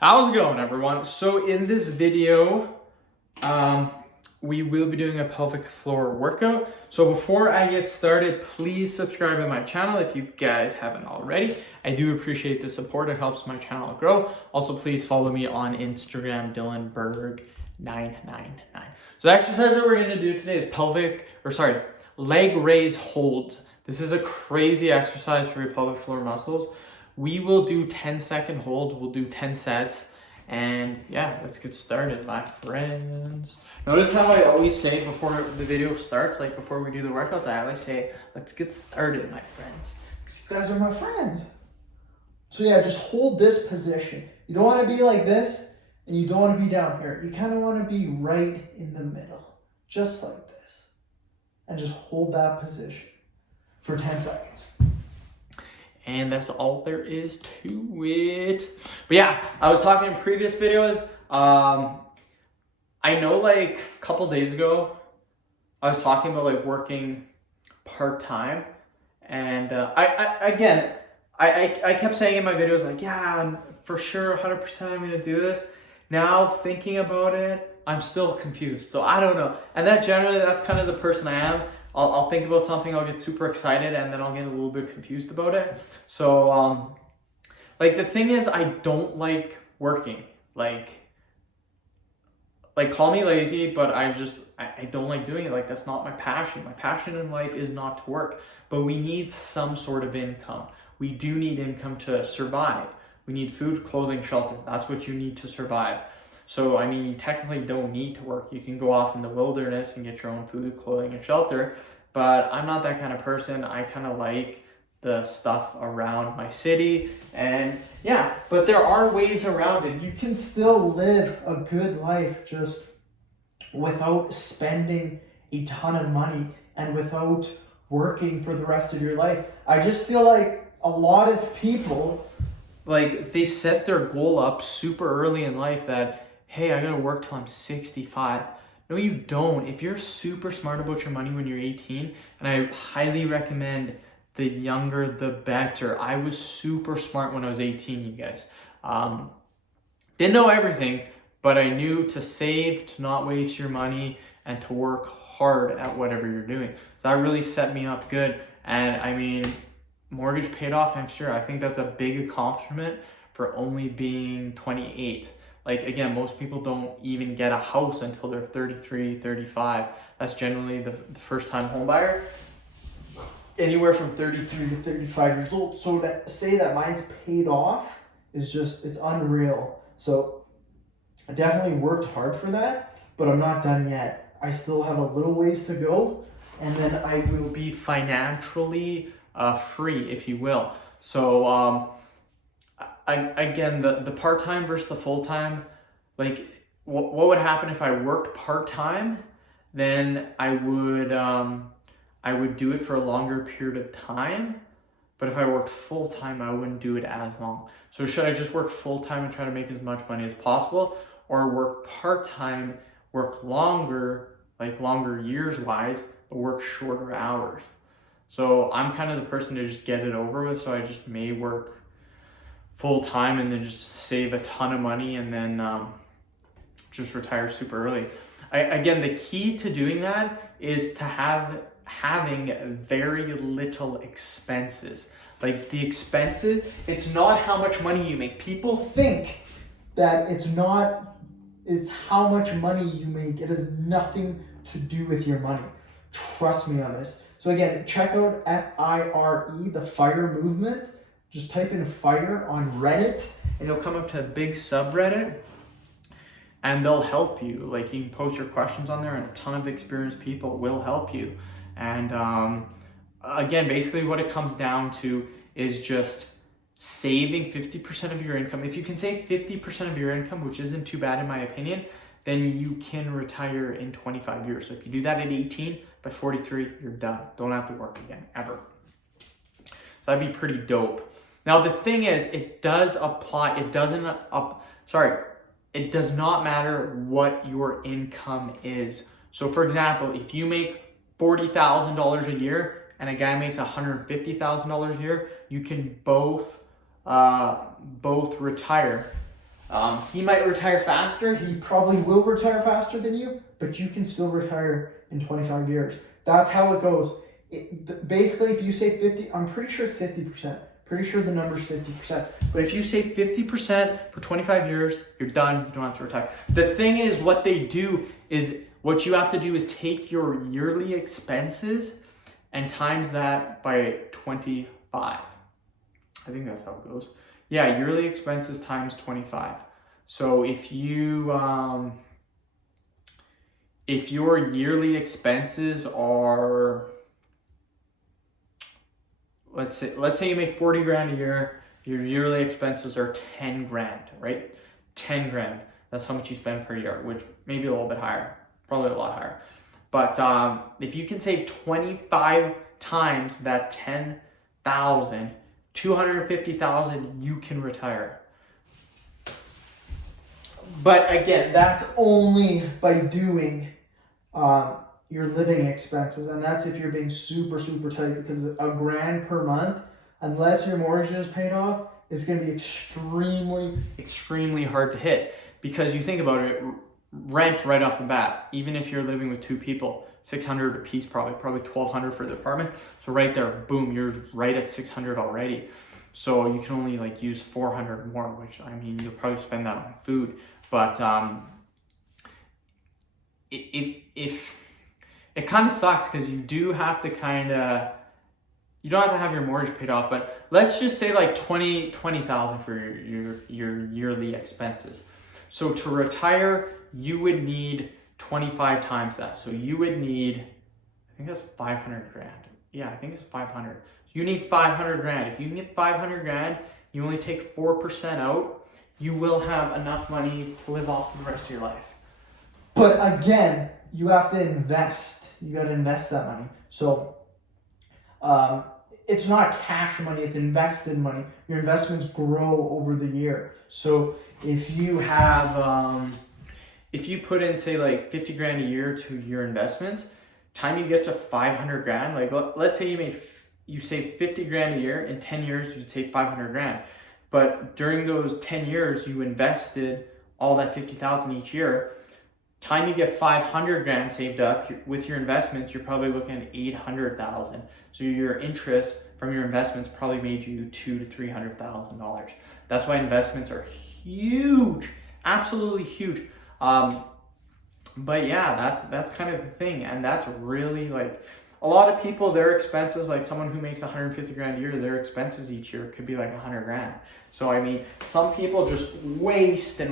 How's it going, everyone? So in this video, we will be doing a pelvic floor workout. So before I get started, please subscribe to my channel if you guys haven't already. I do appreciate the support. It helps my channel grow. Also, please follow me on Instagram, DylanBerg999. So the exercise that we're going to do today is leg raise holds. This is a crazy exercise for your pelvic floor muscles. We will do 10-second holds. We'll do 10 sets. And yeah, let's get started, my friends. Notice how I always say before the video starts, like before we do the workouts, I always say, let's get started, my friends. Because you guys are my friends. So yeah, just hold this position. You don't want to be like this, and you don't want to be down here. You kind of want to be right in the middle, just like this. And just hold that position for 10 seconds. And that's all there is to it. But yeah, I was talking in previous videos. I know like a couple days ago, I was talking about like working part-time. And I kept saying in my videos like, yeah, for sure, 100% I'm going to do this. Now thinking about it, I'm still confused. So I don't know. And that's kind of the person I am. I'll think about something, I'll get super excited, and then I'll get a little bit confused about it. So, like the thing is, I don't like working. Like call me lazy, but I don't like doing it. Like that's not my passion. My passion in life is not to work, but we need some sort of income. We do need income to survive. We need food, clothing, shelter. That's what you need to survive. So, I mean, you technically don't need to work. You can go off in the wilderness and get your own food, clothing, and shelter. But I'm not that kind of person. I kind of like the stuff around my city. And yeah, but there are ways around it. You can still live a good life just without spending a ton of money and without working for the rest of your life. I just feel like a lot of people, like, they set their goal up super early in life that, hey, I gotta work till I'm 65. No, you don't. If you're super smart about your money when you're 18, and I highly recommend the younger, the better. I was super smart when I was 18, you guys. Didn't know everything, but I knew to save, to not waste your money, and to work hard at whatever you're doing. So that really set me up good. And I mean, mortgage paid off next year. I think that's a big accomplishment for only being 28. Like, again, most people don't even get a house until they're 33, 35. That's generally the first-time home buyer. Anywhere from 33 to 35 years old. So to say that mine's paid off is just, it's unreal. So I definitely worked hard for that, but I'm not done yet. I still have a little ways to go, and then I will be financially free, if you will. So, again, the part-time versus the full-time, like what would happen if I worked part-time? Then I would do it for a longer period of time. But if I worked full-time, I wouldn't do it as long. So should I just work full-time and try to make as much money as possible, or work part-time, work longer, like longer years-wise, but work shorter hours? So I'm kind of the person to just get it over with. So I just may work full time and then just save a ton of money and then just retire super early. Again, the key to doing that is to having very little expenses. Like the expenses, it's not how much money you make. People think that it's how much money you make. It has nothing to do with your money. Trust me on this. So again, check out FIRE, the FIRE movement. Just type in FIRE on Reddit, and you'll come up to a big subreddit, and they'll help you. Like, you can post your questions on there, and a ton of experienced people will help you. And again, basically what it comes down to is just saving 50% of your income. If you can save 50% of your income, which isn't too bad in my opinion, then you can retire in 25 years. So if you do that at 18, by 43, you're done. Don't have to work again, ever. So that'd be pretty dope. Now, the thing is, it does apply. It does not matter what your income is. So for example, if you make $40,000 a year and a guy makes $150,000 a year, you can both retire He might retire faster. He probably will retire faster than you, but you can still retire in 25 years. That's how it goes. Basically, if you say 50, I'm pretty sure it's 50%. Pretty sure the number's 50%. But if you save 50% for 25 years, you're done. You don't have to retire. The thing is, what they do is, what you have to do is take your yearly expenses and times that by 25. I think that's how it goes. Yeah, yearly expenses times 25. So if your yearly expenses are, let's say you make 40 grand a year, your yearly expenses are 10 grand, right? 10 grand. That's how much you spend per year, which may be a little bit higher, probably a lot higher. But if you can save 25 times that 10,000, 250,000, you can retire. But again, that's only by doing your living expenses, and that's if you're being super, super tight, because $1,000 per month, unless your mortgage is paid off, is going to be extremely hard to hit. Because you think about it, rent right off the bat, even if you're living with two people, $600 a piece, probably $1,200 for the apartment. So right there, boom, you're right at $600 already. So you can only like use $400 more, which, I mean, you'll probably spend that on food. But if it kind of sucks, because you do have to you don't have to have your mortgage paid off, but let's just say like 20,000 for your yearly expenses. So to retire, you would need 25 times that. So you would need, I think that's 500 grand. Yeah, I think it's 500. So you need 500 grand. If you can get 500 grand, you only take 4% out, you will have enough money to live off for the rest of your life. But again, you have to invest. You got to invest that money. So it's not cash money, it's invested money. Your investments grow over the year. So if you have, if you put in, say, like 50 grand a year to your investments, time you get to 500 grand, like let's say you save 50 grand a year, in 10 years, you'd save 500 grand. But during those 10 years, you invested all that 50,000 each year. Time you get 500 grand saved up with your investments, you're probably looking at 800,000. So your interest from your investments probably made you $200,000 to $300,000. That's why investments are huge, absolutely huge. But yeah, that's kind of the thing, and that's really like a lot of people, their expenses, like someone who makes 150 grand a year, their expenses each year could be like 100 grand. So I mean, some people just waste their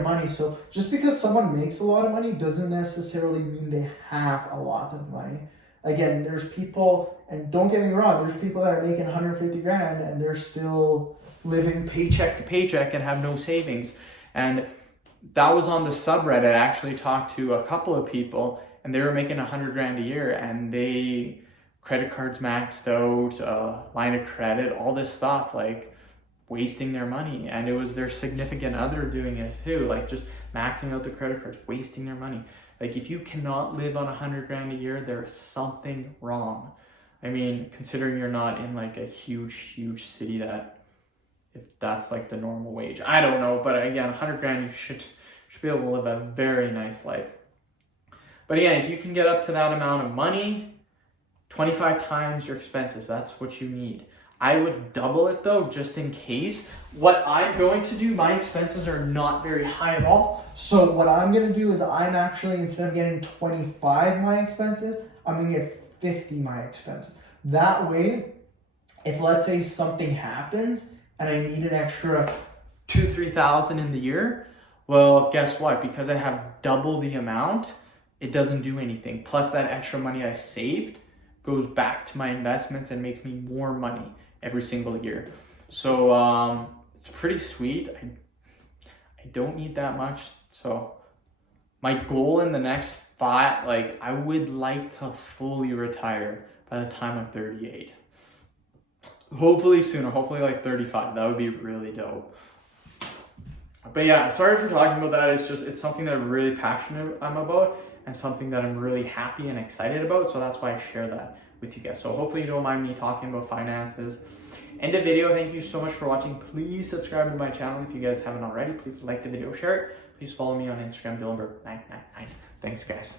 money. So just because someone makes a lot of money doesn't necessarily mean they have a lot of money. Again, there's people, and don't get me wrong, there's people that are making 150 grand and they're still living paycheck to paycheck and have no savings. And that was on the subreddit. I actually talked to a couple of people, and they were making 100 grand a year, and they credit cards maxed out, line of credit, all this stuff, like wasting their money. And it was their significant other doing it too, like just maxing out the credit cards, wasting their money. Like if you cannot live on 100 grand a year, there's something wrong. I mean, considering you're not in like a huge city that, if that's like the normal wage, I don't know. But again, 100 grand, you should be able to live a very nice life. But again, if you can get up to that amount of money, 25 times your expenses, that's what you need. I would double it though, just in case. What I'm going to do, my expenses are not very high at all. So what I'm going to do is I'm actually, instead of getting 25 my expenses, I'm going to get 50 my expenses. That way, if let's say something happens and I need an extra 2,000-3,000 in the year, well, guess what? Because I have double the amount, it doesn't do anything. Plus that extra money I saved goes back to my investments and makes me more money every single year. So it's pretty sweet. I don't need that much. So my goal in the next 5, like I would like to fully retire by the time I'm 38. Hopefully sooner, hopefully like 35. That would be really dope. But yeah, sorry for talking about that. It's something that I'm really passionate about, and something that I'm really happy and excited about. So that's why I share that with you guys. So hopefully you don't mind me talking about finances. end of video. Thank you so much for watching. Please subscribe to my channel if you guys haven't already. Please like the video, share it. Please follow me on Instagram, Dylanberg999. Thanks, guys.